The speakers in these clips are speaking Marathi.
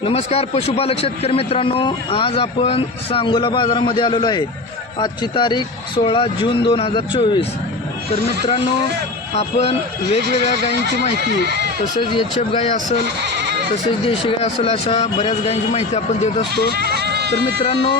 नमस्कार पशुपालक शेतकरी मित्रांनो. आज आपण सांगोला बाजारामध्ये आलेलो आहे. आजची तारीख सोळा जून दोन हजार चोवीस. तर मित्रांनो आपण वेगवेगळ्या गायींची माहिती तसेच एच एफ गाय असेल तसेच देशी गाय असेल अशा बऱ्याच गायींची माहिती आपण देत असतो. तर मित्रांनो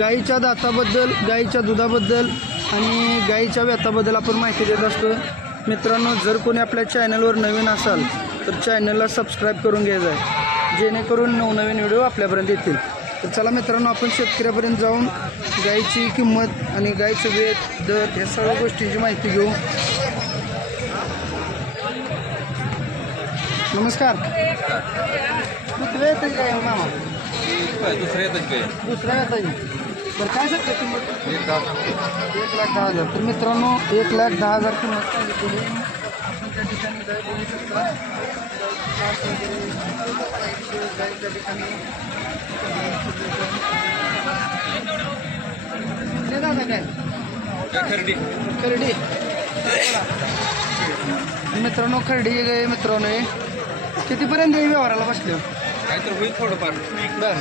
गाईच्या दाताबद्दल गाईच्या दुधाबद्दल आणि गाईच्या व्यथाबद्दल आपण माहिती देत असतो. मित्रांनो जर कोणी आपल्या चॅनलवर नवीन असाल तर चॅनलला सबस्क्राईब करून घ्यायचं आहे जेणेकरून नवनवीन व्हिडिओ आपल्यापर्यंत येतील. तर चला मित्रांनो आपण शेतकऱ्यापर्यंत जाऊन गाईची किंमत आणि गाईचं वेट दर ह्या सर्व गोष्टींची माहिती घेऊ. नमस्कार. कुठल्या येतात काय मामा? दुसरं येतच काय दुसऱ्या येताची बरं काय सांगता किंमत एक तास एक लाख दहा हजार. तर मित्रांनो एक लाख दहा हजार किंमत सांगितलेली आहे. आपण त्या ठिकाणी शकता. कास वगैरे, गाय त्या ठिकाणी खरडी. खर्डी. मित्रांनो खर्डी मित्रांनो हे. कितीपर्यंत येईल व्यवहाराला बसले काय तर होईल थोडंफार. बर.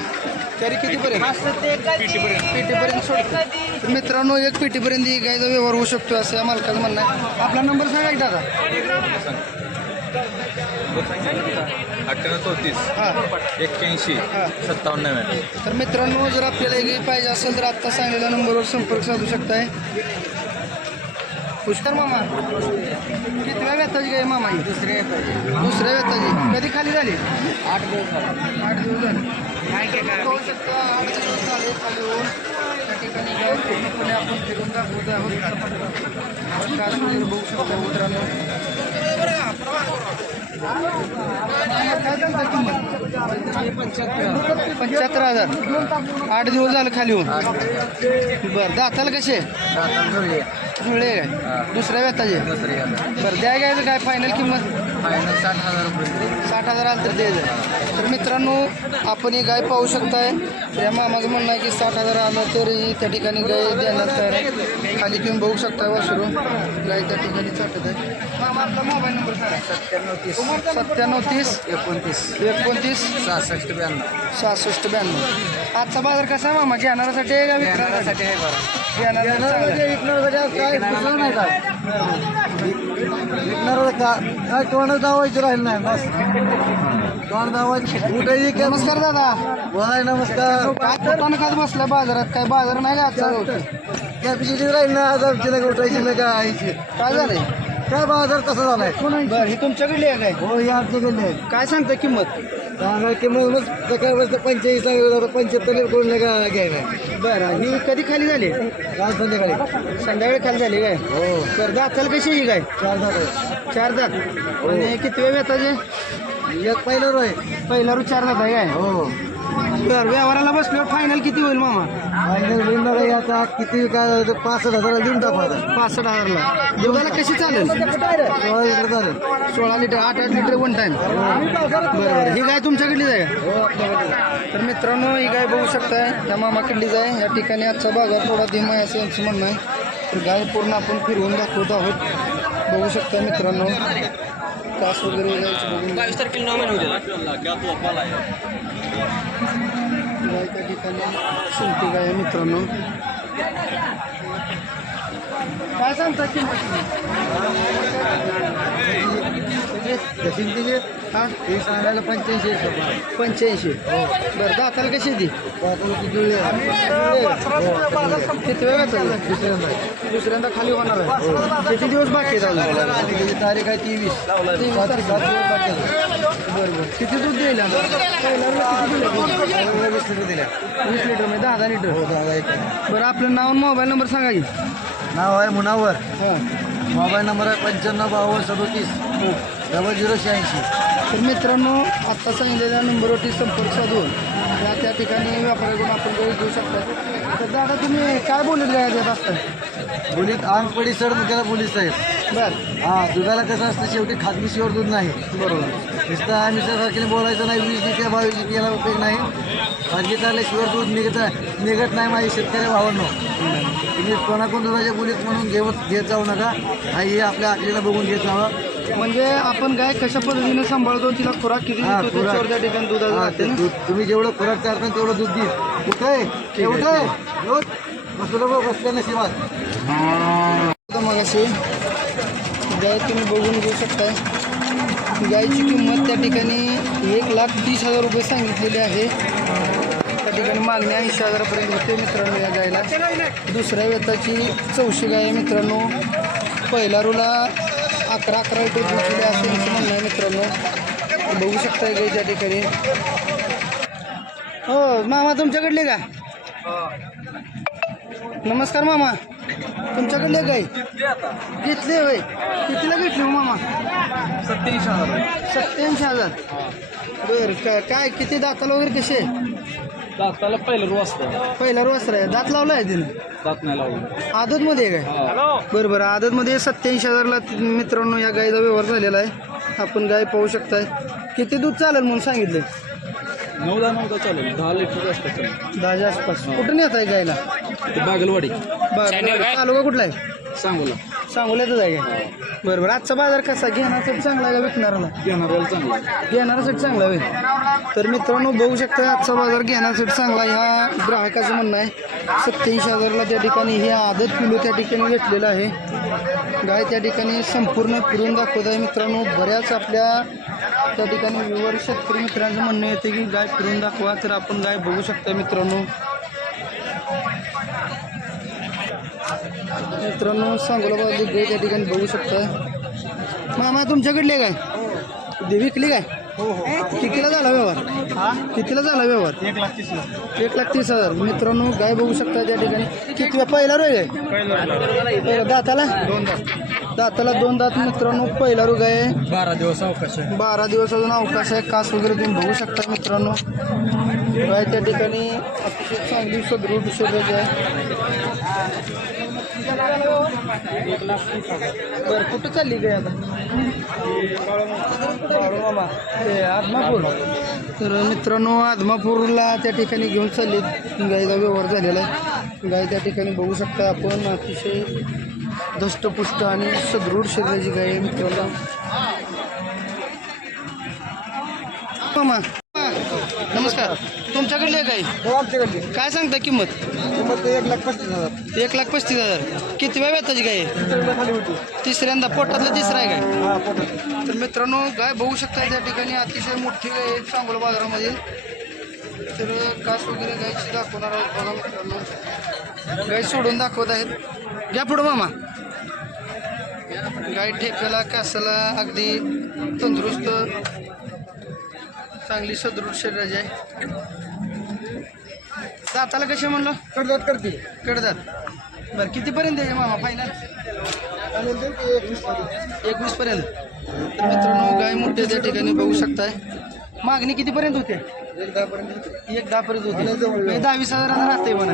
तरी कितीपर्यंत? पेटीपर्यंत. पेटीपर्यंत सोडतो. तर मित्रांनो एक पेटीपर्यंत ही गायचा व्यवहार होऊ शकतो असं या मालकाचं म्हणणं आहे. आपला नंबर सांगा की दादा. अठ्ठ्याण्णव चौतीस. हां. एक्क्याऐंशी. हां. सत्तावन्न नव्याण्णव. तर मित्रांनो जर आपल्याला एक पाहिजे असेल तर आत्ता सांगलेल्या नंबरवर संपर्क साधू शकताय. पुष्कर मामा. कितव्या व्यथाची गाय मामा ही? दुसऱ्या दुसऱ्या व्यथाची. कधी खाली झाली? आठ दिवस झाले. आठ दिवस झाले. काय काय काय? पाहू शकता आठ दिवस झाले खाली होऊन. त्या ठिकाणी गाय पूर्णपणे आपण फिरून दाखवत आहोत. काश्मीर बघू शकता मित्रांनो काय सांगता किंमत पंच्याहत्तर हजार. आठ दिवस झालं खाली होऊन. बरं दाताला कसे? जुळे काय दुसऱ्या व्यताचे. बरं द्या काय? काय फायनल किंमत? फायनल साठ हजार साठ हजार आलं तर द्यायचं तर मित्रांनो आपण ही गाय पाहू शकताय. या मामाचं म्हणणं आहे की साठ हजार आलं तरी त्या ठिकाणी गाय देण्यात तयार आहे. खाली तुम्ही बघू शकता वासरू. गाय त्या ठिकाणी चाटत आहे. मामा आपला मोबाईल नंबर सांगा. सत्त्याण्णव तीस. सत्त्याण्णव तीस? एकोणतीस. एकोणतीस? सहासष्ट ब्याण्णव. सहासष्ट ब्याण्णव. आजचा बाजार कसा आहे मामा? घेणाऱ्यासाठी आहे का विकणाऱ्यासाठी आहे बरं घेणाऱ्यासाठी दुसरं नाही का? विकणार का? काय तोंड दावायचं राहिलं नाही बस. काय नमस्कार दादा. बोलाय नमस्कार. काय पोटानं खात बसल्या बाजारात? काय बाजार नाही का गावठी? कॅपॅसिटी राहील ना आज आमची नका उठायची नका आईची. काय झालंय? काय बाजार कसा झालाय? बरं ही तुमच्याकडली आहे काय? हो हे आमच्याकडे काय सांगता किंमत? सांगा की मग सकाळपासून पंचेचाळीस सांगितलं होतं पंच्याहत्तर कोण नका घ्यायला? बरं ही कधी खाली झाली? काल संध्याकाळी. संध्याकाळी खाली झाली काय? हो. बरं दाताला कशी ही काय? चार झालं चार दात. आणि किती वेळ येताचे एक पहिलं आहे पहिला रू चार आहे काय? हो. बरं व्यवहाराला बसल्यावर फायनल किती होईल मामा? फायनल विनर आहे आता किती काय तर पासष्ट हजार देऊन टाकू आता. पासष्ट हजारला. दुधाला कशी चालेल? सोळा लिटर झालं सोळा लिटर आठ आठ लिटर वन टाइम बरं बरं. ही गाय तुमच्याकडलीच आहे का? हो तर मित्रांनो ही गाय बघू शकताय. या मामाकडलीच आहे. या ठिकाणी आजचा बाजार थोडा धीमा आहे असं यांचं म्हणणं आहे. तर गाय पूर्ण आपण फिरवून दाखवत आहोत. बघू शकता मित्रांनो. कास वगैरे बघून बावीस तारखेला नाव गाय त्या ठिकाणी शिंपी गाय मित्रांनो. काय सांगता किंमत? जशी तिची हा हे सांगायला पंच्याऐंशी रुपये पंच्याऐंशी. बरं दाताला कशी आहे ती? पातळीची जुळली आहे. किती वेळ चाललं दुसऱ्यांदा. आहे. दुसऱ्यांदा खाली होणार आहे. किती दिवस बाकी त्याची तारीख आहे तेवीस. सात सात दिवस बाकी आहे. बरं बरं. किती दूध दिलं वीस लिटर दिल्या वीस लिटर म्हणजे दहा दहा लिटर. हो दादा एक बरं आपलं नाव मोबाईल नंबर सांगा की. नाव आहे मुनावर. हां. मोबाईल नंबर आहे पंच्याण्णव बावन्न सदोतीस. डबल झिरो शहाऐंशी. तर मित्रांनो आत्ता सांगितलेल्या नंबरवरती संपर्क साधून त्या त्या ठिकाणी व्यापाऱ्याकडून आपण काही घेऊ शकता. तर दादा तुम्ही काय बोलत काय देत असता? बोलीत अंग पडी मग त्याला पोलीस आहेत बरं. हा दुधाला कसं असतं शेवटी खाजगीशिवर दूध नाही. बरोबर. नुसतं आम्ही सारखीने बोलायचं नाही वीस लिटर बावीस लिटर याला उपयोग नाही. खाजगी चालल्याशिवाय दूध निघत निघत नाही माझे शेतकरी भावांनो. तुम्ही कोणाकोण दुधाच्या बोलीत म्हणून घेत घेत जाऊ नका. हा हे आपल्या आखलीला बघून घेत जावं म्हणजे आपण गाय कशा पद्धतीने सांभाळतो? तिला खुराक किती हा, देतो? खुराक. त्याच्यावर त्या ठिकाणी दुधाचं हा, राहते ते ना? दूध. तुम्ही जेवढं खुराक चालता तेवढं दूध देईल कुठं आहे? एवढं आहे? दूध बसलं बघ बसल्या नशिबात. आता मग अशी गाय तुम्ही बघून घेऊ शकताय. गायची किंमत त्या ठिकाणी एक लाख तीस हजार रुपये सांगितलेली आहे. त्या ठिकाणी मागणी ऐंशी हजारापर्यंत होते मित्रांनो या गायला. दुसऱ्या वेताची चौशी गाय आहे मित्रांनो. पहिला रुला अकरा अकरा लिटर दूध दिले असं यांचं म्हणणं आहे मित्रांनो. बघू शकताय गाय त्या ठिकाणी. हो मामा तुमच्याकडले का? नमस्कार मामा. तुमच्याकडले गाय घेतले होय. कितीला घेतले हो मामा? सत्याऐंशी हजार. सत्याऐंशी हजार. बर का- काय किती दाताला वगैरे कसे? दाताला पहिलं रू असतं. पहिला रोज आहे दात लावला आहे तिने? दात नाही लावलं. आदत मध्ये आहे काय? बरं बरं. आदत मध्ये सत्याऐंशी हजारला मित्रांनो या गायीचा व्यवहार झालेला आहे. आपण गाय पाहू शकताय. किती दूध चालेल म्हणून सांगितले नऊ दहा नऊ चालेल. दहा लिटर असतं चालेल. दहाच्या आसपास कुठून येत आहे गायला बागलवाडी. बरं तालुका कुठला आहे? सांगूला. सांगोल्यातच आहे का? बरं बरं. आजचा बाजार कसा? घेण्यासाठी चांगला आहे का विकणाराला घेणाऱ्याला चांगलं घेण्यासाठी चांगला होईल. तर मित्रांनो बघू शकता आजचा बाजार घेण्यासाठी चांगला ह्या ग्राहकाचं म्हणणं आहे सत्याऐंशी हजारला त्या ठिकाणी हे आदत किलो त्या ठिकाणी घेतलेलं आहे. गाय त्या ठिकाणी संपूर्ण फिरून दाखवत आहे. मित्रांनो बऱ्याच आपल्या त्या ठिकाणी विवर शेतकरी मित्रांचं म्हणणं येते की गाय फिरून दाखवा तर आपण गाय बघू शकता मित्रांनो. मित्रांनो सांगोला बाजू गाय त्या ठिकाणी बघू शकता मामा तुमच्याकडले काय दे विकली काय? कितीला झाला व्यवहार? कितीला झाला व्यवहार? एक लाख तीस एक लाख तीस हजार. मित्रांनो गाय बघू शकता त्या ठिकाणी. किती पहिला रोग आहे? पहिला दाताला? दाताला दोन दात. मित्रांनो पहिला रोग आहे. बारा दिवस अवकाश आहे. बारा दिवस अजून अवकाश आहे. कास वगैरे तुम्ही बघू शकता मित्रांनो. गाय त्या ठिकाणी अतिशय चांगली सदृढ शरीराची आहे. बरं कुठं चालली गाय आता बाळूमामा ते आदमापूर तर मित्रांनो आदमापूरला त्या ठिकाणी घेऊन चालली. गायचा व्यवहार झालेला आहे. गाय त्या ठिकाणी बघू शकता आपण. अतिशय धष्टपुष्ट आणि सदृढ शरीराची गाय आहे मित्रांनो. मामा नमस्कार. तुमच्याकडली आहे गाय हो आमच्याकडली काय सांगता किंमत? किंमत एक लाख पस्तीस हजार. एक लाख पस्तीस हजार. किती वेळ वेताची गाय आहे? तिसऱ्यांदा खाली होती. तिसऱ्यांदा पोटातलं तिसरा आहे काय? हा पोटात तर मित्रांनो गाय बघू शकता त्या ठिकाणी अतिशय मोठी गाय आहे सांगोला बाजारामध्ये. तर कास वगैरे गायची दाखवणार आहोत बघा मित्रांनो. गाय सोडून दाखवत आहेत. घ्या पुढं मामा. गाय ठेक्याला कासाला अगदी तंदुरुस्त चांगली सदृढ शरीराची आहे. दाताला कसे म्हणलं? कडदात करते. कडदात. बरं कितीपर्यंत आहे मामा? फायनल एकवीस पर्यंत. तर मित्रांनो गाय मोठे त्या ठिकाणी बघू शकताय. मागणी कितीपर्यंत होते? एक दहापर्यंत होते. एक दहा पर्यंत होते म्हणजे दहा वीस हजारानं राहते म्हणा.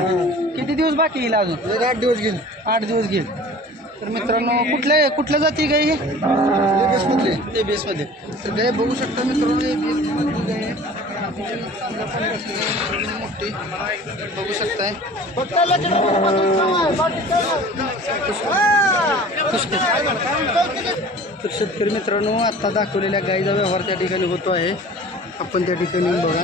किती दिवस बाकी येईल अजून? आठ दिवस गेले आठ दिवस घेईल. तर मित्रांनो कुठल्या कुठल्या जाती गाय हे? तर गाय बघू शकता मित्रांनो गाय आहे. मोठी. बघू शकताय. तर शेतकरी मित्रांनो आता दाखवलेल्या गायीचा व्यवहार त्या ठिकाणी होतो आहे. आपण त्या ठिकाणी बघा.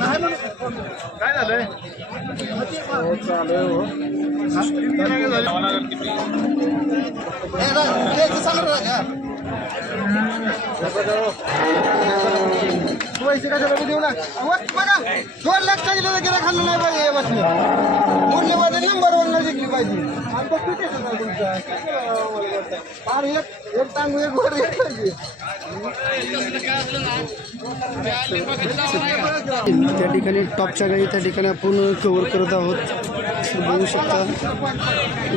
काय झालंय हो हो ते हा. पैसे कशाला देऊ ना बघा दोन लाख सांगितलं तर गिरा खाल्लं नाही पाहिजे या बसलं मूल्यवादी नंबर वन जिंकली पाहिजे आणि बघ तुमचा. फार एक एक टांगू एक वर एक पाहिजे त्या ठिकाणी टॉपच्या गाई त्या ठिकाणी आपण कव्हर करत आहोत. बघू शकता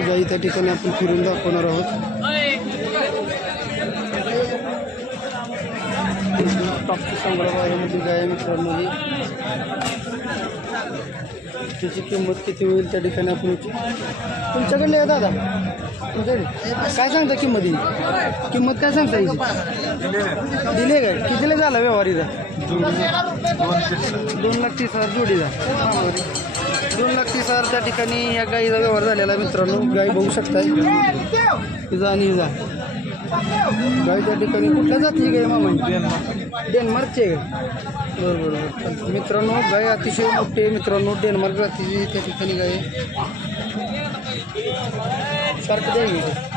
गाई त्या ठिकाणी आपण फिरून दाखवणार आहोत. टॉपच्या संग्रहालयामध्ये गाय आहे म्हणजे मित्रांनो ही त्याची किंमत किती होईल त्या ठिकाणी आपण विचारू. तुमच्याकडले आहे दादा. तुमच्याकडे? काय सांगता किंमत ही? किंमत काय सांगता येईल दिले काय कितीला झाला व्यवहारीचा दोन लाख तीस हजार जोडीचा दोन लाख तीस हजार त्या ठिकाणी या गाईचा व्यवहार झालेला आहे मित्रांनो. गाय बघू शकताय. हिजा आणि हिजा गाय त्या ठिकाणी कुठल्या जाती गाय मामा डेन्मार्कची डेनमार्कचे बरोबर मित्रांनो गाय अतिशय मोठी मित्रांनो डेनमार्क जातीची त्या ठिकाणी गाय सारखं द्या की.